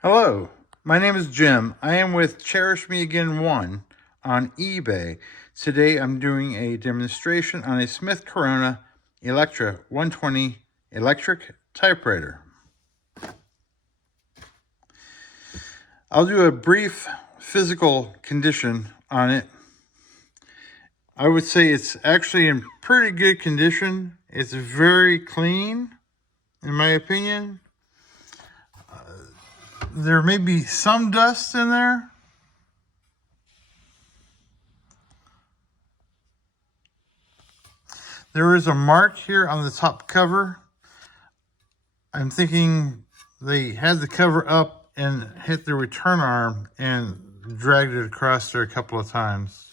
Hello, my name is Jim. I am with Cherish Me Again 1 on eBay. Today I'm doing a demonstration on a Smith-Corona Electra 120 electric typewriter. I'll do a brief physical condition on it. I would say it's actually in pretty good condition. It's very clean, in my opinion. There may be some dust in there. There is a mark here on the top cover. I'm thinking they had the cover up and hit the return arm and dragged it across there a couple of times.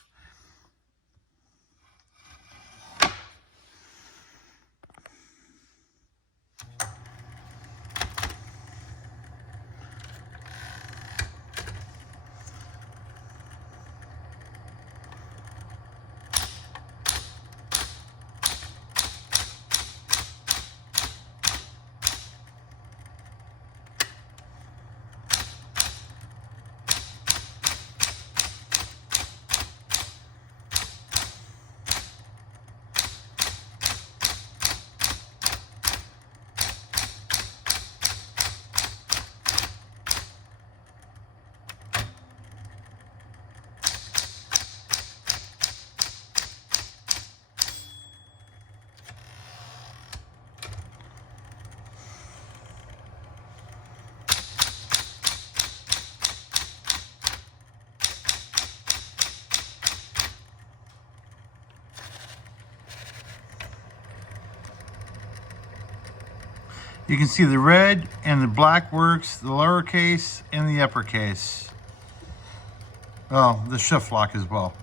You can see the red and the black works, the lowercase and the uppercase. Oh, the shift lock as well.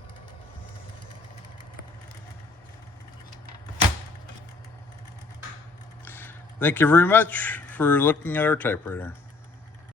Thank you very much for looking at our typewriter.